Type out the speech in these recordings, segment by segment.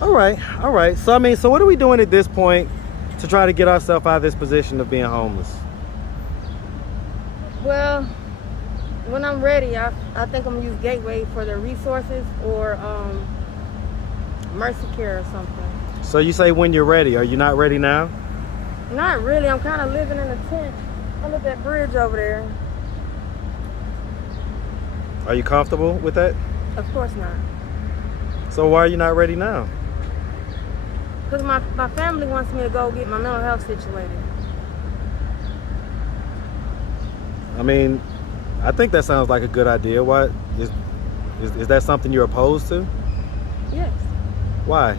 All right, all right. So I mean, so what are we doing at this point to try to get ourselves out of this position of being homeless? Well, when I'm ready, I think I'm gonna use Gateway for their resources or Mercy Care or something. So you say when you're ready. Are you not ready now? Not really. I'm kind of living in a tent under that bridge over there. Are you comfortable with that? Of course not. So why are you not ready now? Because my family wants me to go get my mental health situated. I mean, I think that sounds like a good idea. Why is that something you're opposed to? Yes. Why?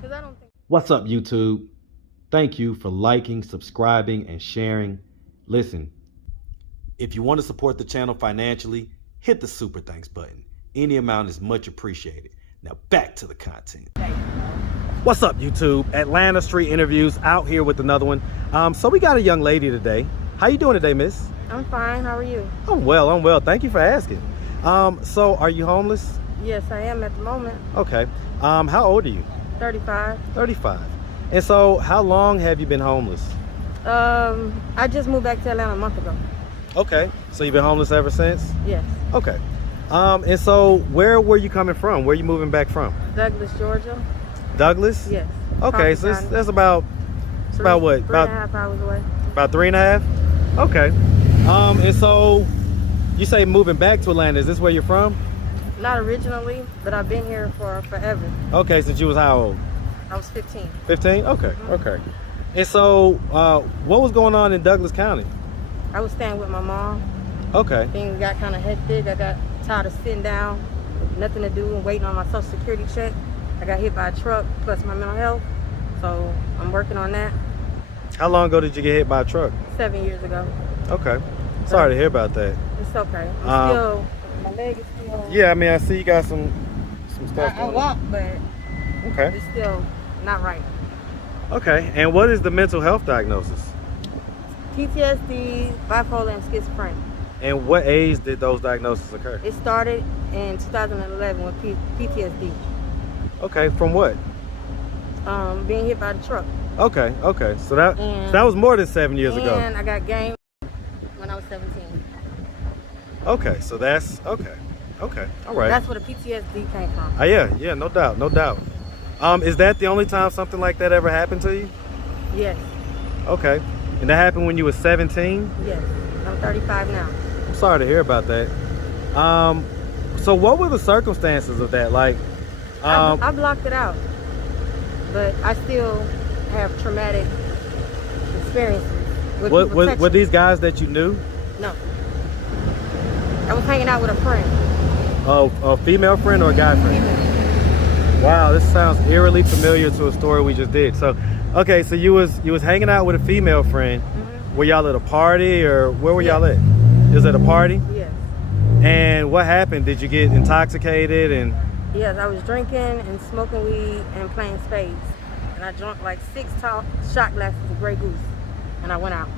Because I don't think... What's up, YouTube? Thank you for liking, subscribing, and sharing. Listen, if you want to support the channel financially, hit the super thanks button. Any amount is much appreciated. Now back to the content. What's up, YouTube? Atlanta Street Interviews out here with another one. So we got a young lady today. How you doing today, miss? I'm fine. How are you? I'm well. Thank you for asking. So are you homeless? Yes, I am at the moment. Okay. How old are you? 35. 35. And so how long have you been homeless? I just moved back to Atlanta a month ago. Okay. So you've been homeless ever since? Yes. Okay. And so where were you coming from? Where are you moving back from? Douglas, Georgia. Douglas? Yes. Okay, so that's about what? Three and a half hours away. About 3.5? Okay. And so you say moving back to Atlanta, is this where you're from? Not originally, but I've been here for forever. Okay, since you was how old? I was 15. 15? Okay, okay. And so what was going on in Douglas County? I was staying with my mom. Okay. Things got kind of hectic. I got tired of sitting down, nothing to do, and waiting on my Social Security check. I got hit by a truck, plus my mental health. So I'm working on that. How long ago did you get hit by a truck? 7 years ago. Okay. Sorry to hear about that. It's okay. It's still, my leg is still... Yeah, I mean, I see you got some stuff I walk, but okay. It's still not right. Okay, and what is the mental health diagnosis? PTSD, bipolar, and schizophrenia. And what age did those diagnoses occur? It started in 2011 with PTSD. Okay, from what? Being hit by the truck. Okay, okay. So that was more than 7 years ago. And I got game when I was 17. Okay, so that's okay. Okay, all right. That's where the PTSD came from. Yeah, no doubt, no doubt. Is that the only time something like that ever happened to you? Yes. Okay, and that happened when you were 17? Yes, I'm 35 now. I'm sorry to hear about that. So what were the circumstances of that? Like, I blocked it out, but I still have traumatic experiences with people touching were these guys that you knew? No. I was hanging out with a friend. Oh, a female friend or a guy friend? Female. Wow, this sounds eerily familiar to a story we just did. So, okay, so you was hanging out with a female friend. Mm-hmm. Were y'all at a party or where were y'all at? It was at a party? Yes. And what happened? Did you get intoxicated and? Yes, I was drinking and smoking weed and playing spades. And I drank like 6 shot glasses of Grey Goose. And I went out.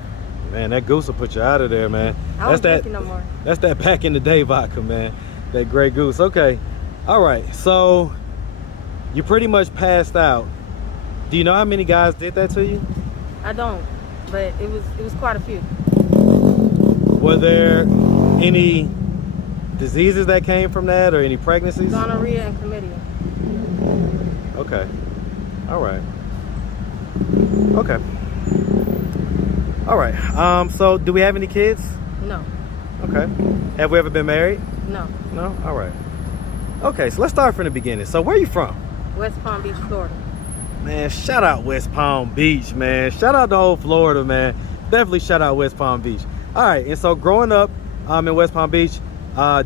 Man, that Goose will put you out of there, man. I don't drink it no more. That's that back in the day vodka, man. That Grey Goose. Okay. All right. So you pretty much passed out. Do you know how many guys did that to you? I don't, but it was quite a few. Were there any diseases that came from that or any pregnancies? Gonorrhea and chlamydia. Okay. All right. Okay. All right. So do we have any kids? No. Okay. Have we ever been married? No. No? All right. Okay, so let's start from the beginning. So where are you from? West Palm Beach, Florida. Man, shout out West Palm Beach, man. Shout out the whole Florida, man. Definitely shout out West Palm Beach. All right, and so growing up in West Palm Beach,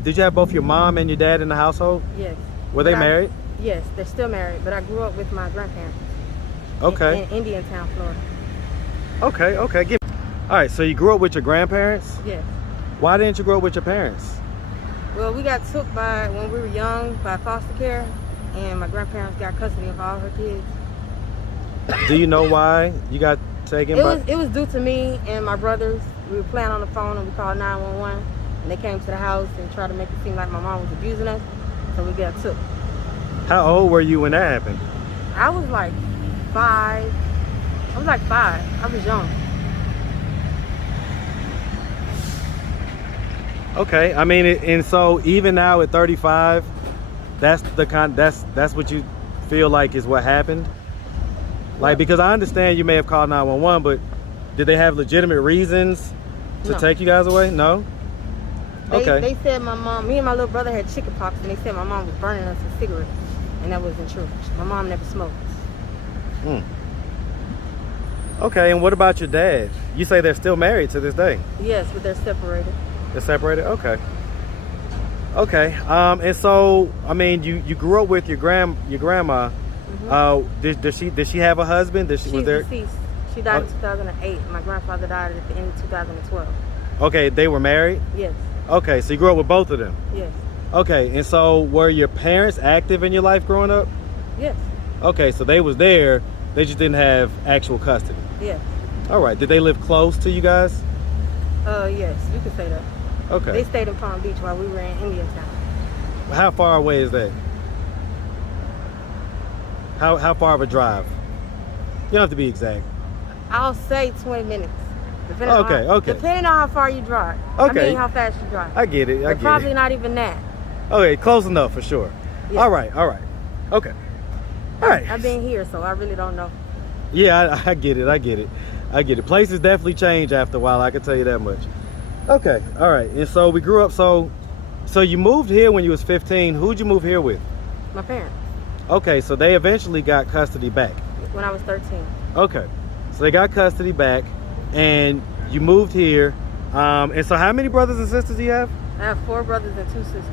did you have both your mom and your dad in the household? Yes. Were they married? Yes, they're still married, but I grew up with my grandparents. Okay. In Indiantown, Florida. Okay, okay. All right, so you grew up with your grandparents? Yes. Why didn't you grow up with your parents? Well, we got took when we were young by foster care, and my grandparents got custody of all her kids. Do you know why you got taken by? It was due to me and my brothers. We were playing on the phone and we called 911, and they came to the house and tried to make it seem like my mom was abusing us. So we got took. How old were you when that happened? I was like 5. I was like 5. I was young. Okay, I mean, and so even now at 35, that's what you feel like is what happened. Like, because I understand you may have called 911, but did they have legitimate reasons to No. take you guys away? No. Okay. They said me and my little brother had chicken pox, and they said my mom was burning us with cigarettes, and that wasn't true. My mom never smoked. Hmm. Okay, and what about your dad? You say they're still married to this day. Yes, but they're separated. They're separated? Okay. Okay. And so, I mean, you grew up with your grandma. Mm-hmm. Did she have a husband? She's deceased. She died in 2008. My grandfather died at the end of 2012. Okay, they were married? Yes. Okay, so you grew up with both of them? Yes. Okay, and so were your parents active in your life growing up? Yes. Okay, so they was there, they just didn't have actual custody. Yes. All right, did they live close to you guys? Yes, you could say that. Okay. They stayed in Palm Beach while we were in Indiantown. How far away is that? How far of a drive? You don't have to be exact. I'll say 20 minutes. Depending Okay. on how far you drive. Okay. I mean, how fast you drive. I get it. But probably not even that. Okay, close enough for sure. Yeah. All right. Okay. All right. I've been here, so I really don't know. Yeah, I get it. Places definitely change after a while, I can tell you that much. Okay, all right. And so we grew up, so you moved here when you was 15. Who'd you move here with? My parents. Okay, so they eventually got custody back. When I was 13. Okay, so they got custody back, and you moved here. And so how many brothers and sisters do you have? I have 4 brothers and 2 sisters.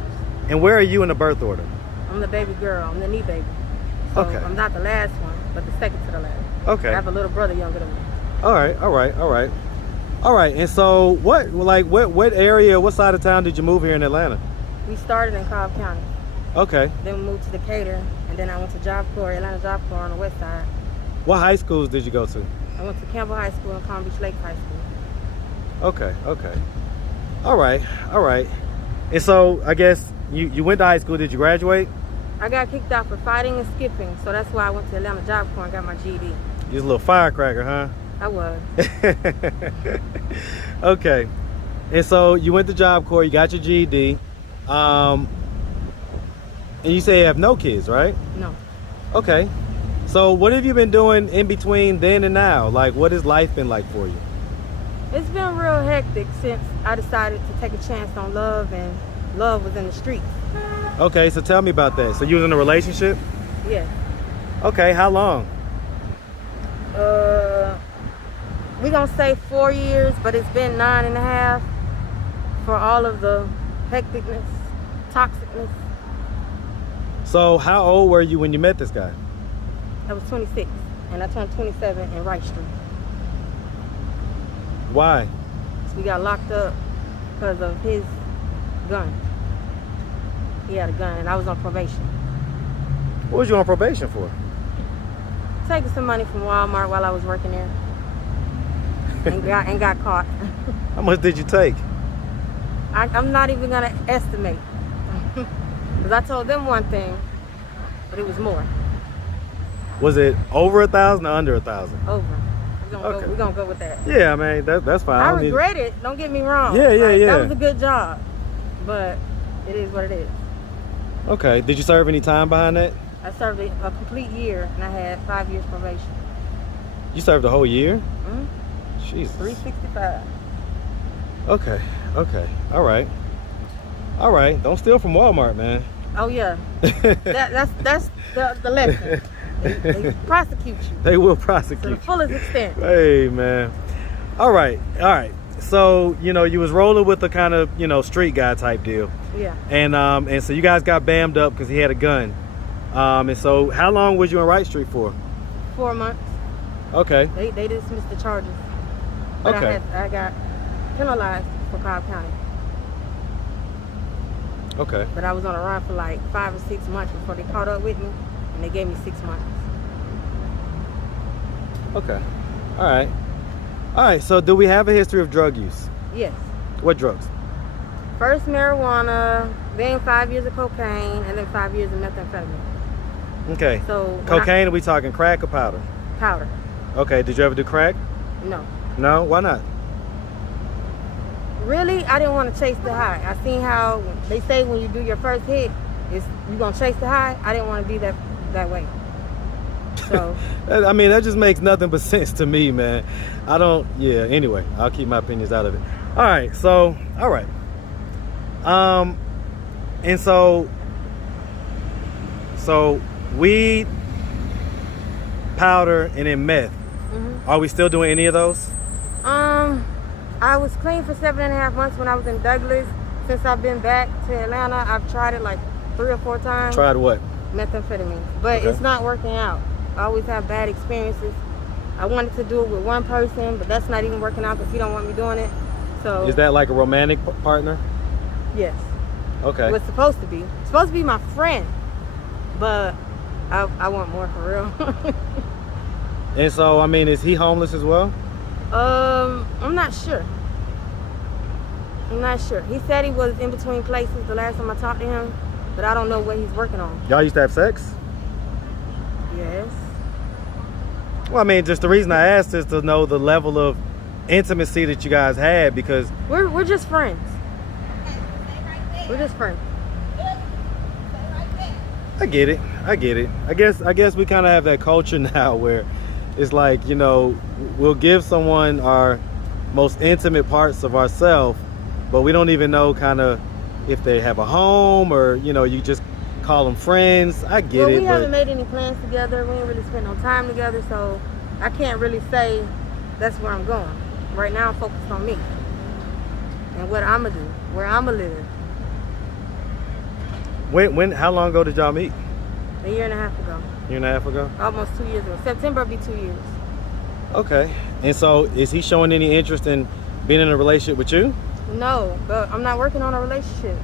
And where are you in the birth order? I'm the baby girl. I'm the knee baby. So Okay. I'm not the last one, but the second to the last. Okay. I have a little brother younger than me. All right. And so what area, what side of town did you move here in Atlanta? We started in Cobb County. Okay. Then we moved to Decatur, and then I went to Atlanta Job Corps on the west side. What high schools did you go to? I went to Campbell High School and Palm Beach Lake High School. Okay. All right. And so I guess you went to high school. Did you graduate? I got kicked out for fighting and skipping, so that's why I went to Atlanta Job Corps and got my GED. You was a little firecracker, huh? I was. Okay. And so you went to Job Corps, you got your GED. And you say you have no kids, right? No. Okay. So what have you been doing in between then and now? Like, what has life been like for you? It's been real hectic since I decided to take a chance on love, and love was in the streets. Okay, so tell me about that. So you was in a relationship? Yeah. Okay, how long? We gonna say 4 years, but it's been 9.5 for all of the hecticness, toxicness. So how old were you when you met this guy? I was 26, and I turned 27 in Wright Street. Why? So we got locked up because of his gun. He had a gun, and I was on probation. What was you on probation for? Taking some money from Walmart while I was working there, and got caught. How much did you take? I'm not even gonna estimate, because I told them one thing, but it was more. Was it over 1,000 or under 1,000? Over. Okay. We're gonna go with that. Yeah, I mean that's fine. I regret it. Don't get me wrong. Yeah. That was a good job, but it is what it is. Okay. Did you serve any time behind that? I served a complete year, and I had 5 years probation. You served a whole year? Mm-hmm. Jesus. 365. Okay. All right. Don't steal from Walmart, man. Oh yeah. that's the lesson. They prosecute you They will to prosecute the you. fullest extent. Hey, man. All right. So, you was rolling with the kind of, street guy type deal. Yeah. And so you guys got bammed up because he had a gun. And so how long was you in Wright Street for? 4 months. Okay. They dismissed the charges. But Okay. I got penalized for Cobb County. Okay. But I was on a run for like 5 or 6 months before they caught up with me, and they gave me 6 months. Okay. All right. So do we have a history of drug use? Yes. What drugs? First marijuana, then 5 years of cocaine, and then 5 years of methamphetamine. Okay. So cocaine, are we talking crack or powder? Powder. Okay, did you ever do crack? No. No? Why not? Really, I didn't want to chase the high. I seen how they say when you do your first hit, you're going to chase the high. I didn't want to be that way. So I mean, that just makes nothing but sense to me, man. Anyway, I'll keep my opinions out of it. All right, so, and so weed, powder, and then meth. Are we still doing any of those? I was clean for 7.5 months when I was in Douglas. Since I've been back to Atlanta, I've tried it like 3 or 4 times. Tried what? Methamphetamine, but it's not working out. I always have bad experiences. I wanted to do it with one person, but that's not even working out because he don't want me doing it. So is that like a romantic partner? Yes. Okay. It was supposed to be. It's supposed to be my friend, but I want more for real. And so, I mean, is he homeless as well? I'm not sure. He said he was in between places the last time I talked to him, but I don't know what he's working on. Y'all used to have sex? Yes. Well, I mean, just the reason I asked is to know the level of intimacy that you guys had, because we're just friends. We're just friends. I get it. I guess we kind of have that culture now where it's like, you know, we'll give someone our most intimate parts of ourselves, but we don't even know kind of if they have a home, or, you know, you just call them friends. I get it. We haven't made any plans together. We ain't really spent no time together, so I can't really say that's where I'm going. Right now I'm focused on me and what I'm gonna do, where I'm gonna live. How long ago did y'all meet? A year and a half ago. Year and a half ago? Almost 2 years ago. September will be 2 years. Okay. And so is he showing any interest in being in a relationship with you? No, but I'm not working on a relationship.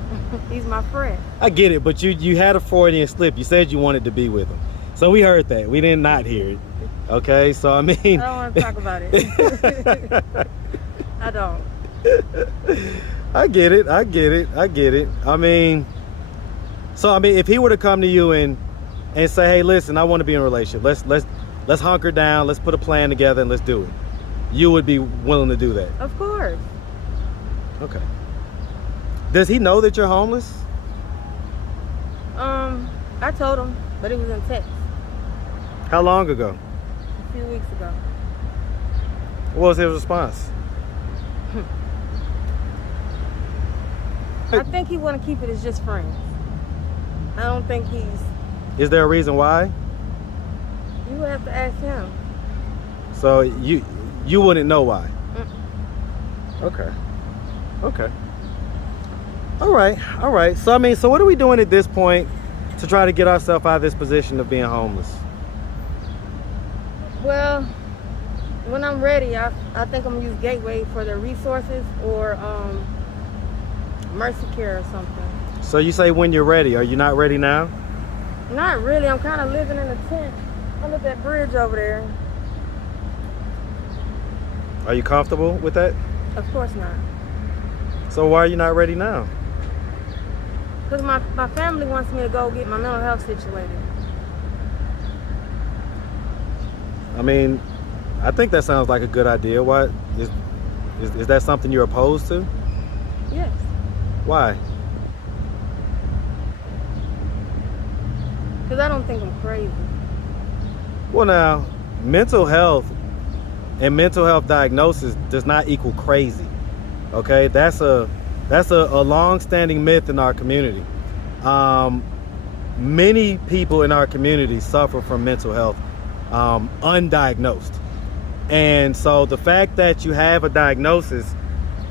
He's my friend. I get it, but you had a Freudian slip. You said you wanted to be with him. So we heard that. We did not hear it. Okay, so I mean... I don't want to talk about it. I don't. I get it. I mean... So, I mean, if he were to come to you and say, hey, listen, I want to be in a relationship. Let's hunker down. Let's put a plan together and let's do it. You would be willing to do that? Of course. Okay. Does he know that you're homeless? I told him, but it was in text. How long ago? A few weeks ago. What was his response? I think he want to keep it as just friends. I don't think he's... Is there a reason why? You would have to ask him. So you wouldn't know why? Okay. All right. So, I mean, so what are we doing at this point to try to get ourselves out of this position of being homeless? Well, when I'm ready, I think I'm going to use Gateway for their resources, or Mercy Care or something. So you say when you're ready. Are you not ready now? Not really. I'm kind of living in a tent under that bridge over there. Are you comfortable with that? Of course not. So why are you not ready now? Because my family wants me to go get my mental health situated. I mean, I think that sounds like a good idea. Why is that something you're opposed to? Yes. Why? Because I don't think I'm crazy. Well, now, mental health and mental health diagnosis does not equal crazy. Okay, that's a long-standing myth in our community. Many people in our community suffer from mental health undiagnosed, and so the fact that you have a diagnosis,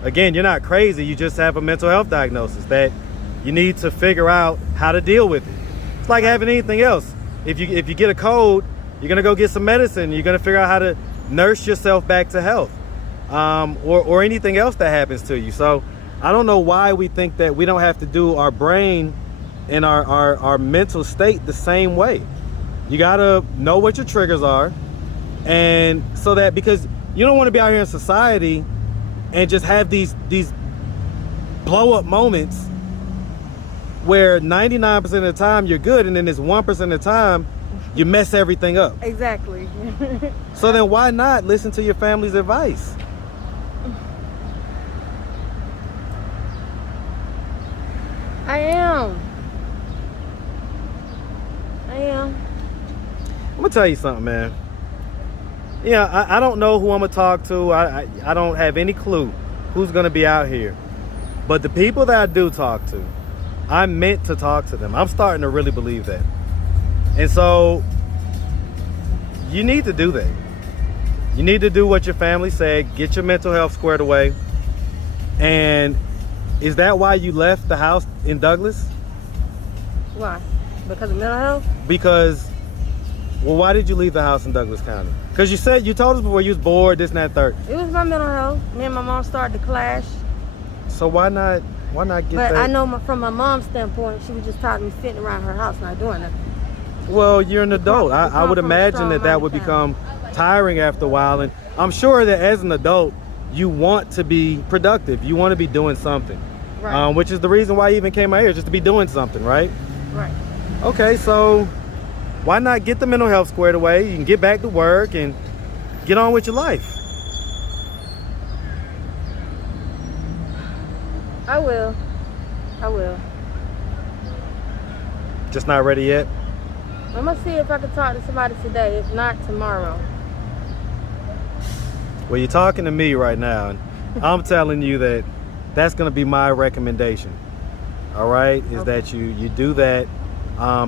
again, you're not crazy. You just have a mental health diagnosis that you need to figure out how to deal with it. It's like having anything else. If you get a cold, you're gonna go get some medicine. You're gonna figure out how to nurse yourself back to health, or anything else that happens to you. So I don't know why we think that we don't have to do our brain and our mental state the same way. You gotta know what your triggers are, and so that, because you don't want to be out here in society and just have these blow up moments where 99% of the time you're good, and then this 1% of the time you mess everything up. Exactly. So then why not listen to your family's advice? I am. I'm gonna tell you something, man. Yeah, I don't know who I'm gonna talk to. I don't have any clue who's gonna be out here. But the people that I do talk to, I'm meant to talk to them. I'm starting to really believe that. And so you need to do that. You need to do what your family said. Get your mental health squared away. And is that why you left the house in Douglas? Why? Because of mental health? Because, well, why did you leave the house in Douglas County? Because you told us before you was bored, this and that, third. It was my mental health. Me and my mom started to clash. So why not get but that? I know from my mom's standpoint, she was just tired of me sitting around her house not doing nothing. Well, you're an adult. I would imagine that would become tiring after a while. And I'm sure that as an adult, you want to be productive. You want to be doing something. Right. Which is the reason why you even came out here, just to be doing something, right? Right. Okay, so why not get the mental health squared away? You can get back to work and get on with your life. I will. Just not ready yet? I'm gonna see if I can talk to somebody today. If not, tomorrow. Well, you're talking to me right now, and I'm telling you that that's gonna be my recommendation. All right, is okay. that you do that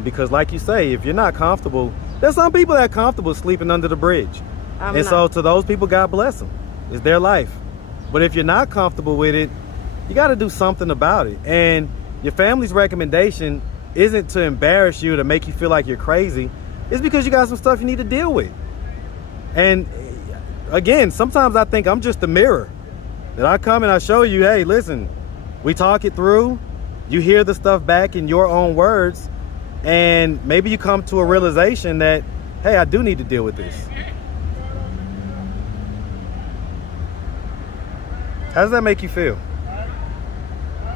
because, like you say, if you're not comfortable, there's some people that are comfortable sleeping under the bridge. So to those people, God bless them. It's their life. But if you're not comfortable with it, you got to do something about it. And your family's recommendation isn't to embarrass you, to make you feel like you're crazy. It's because you got some stuff you need to deal with. And again, sometimes I think I'm just a mirror. That I come and I show you, hey, listen, we talk it through. You hear the stuff back in your own words. And maybe you come to a realization that, hey, I do need to deal with this. How does that make you feel?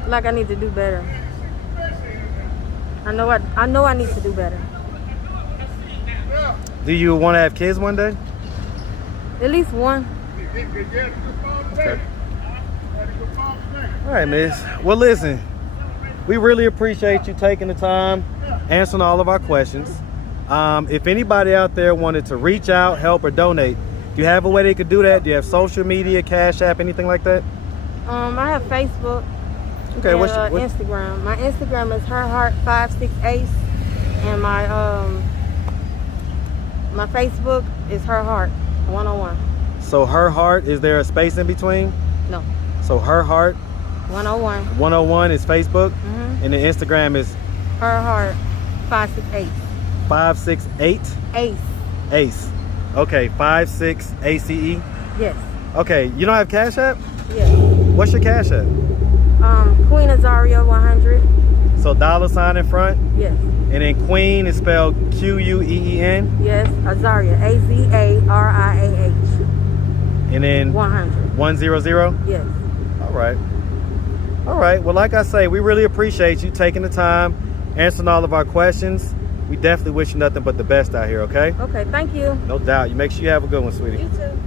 Like I need to do better. I know I need to do better. Do you want to have kids one day? At least one. Okay. All right, miss. Well, listen, we really appreciate you taking the time, answering all of our questions. If anybody out there wanted to reach out, help, or donate, do you have a way they could do that? Do you have social media, Cash App, anything like that? I have Facebook. Okay, and, what's Instagram? My Instagram is herheart568, and my Facebook is herheart101. So her heart, is there a space in between? No. So her heart 101. 101 is Facebook, and the Instagram is herheart568. 568 Ace. Okay, 56 ACE. Yes. Okay, you don't have Cash App? Yes. What's your Cash App? Queen Azaria 100. So $ in front? Yes. And then Queen is spelled Queen? Yes, Azaria, AZARIAH. And then 100. 100? Yes. All right. Well, like I say, we really appreciate you taking the time, answering all of our questions. We definitely wish you nothing but the best out here, okay? Okay, thank you. No doubt. You make sure you have a good one, sweetie. You too.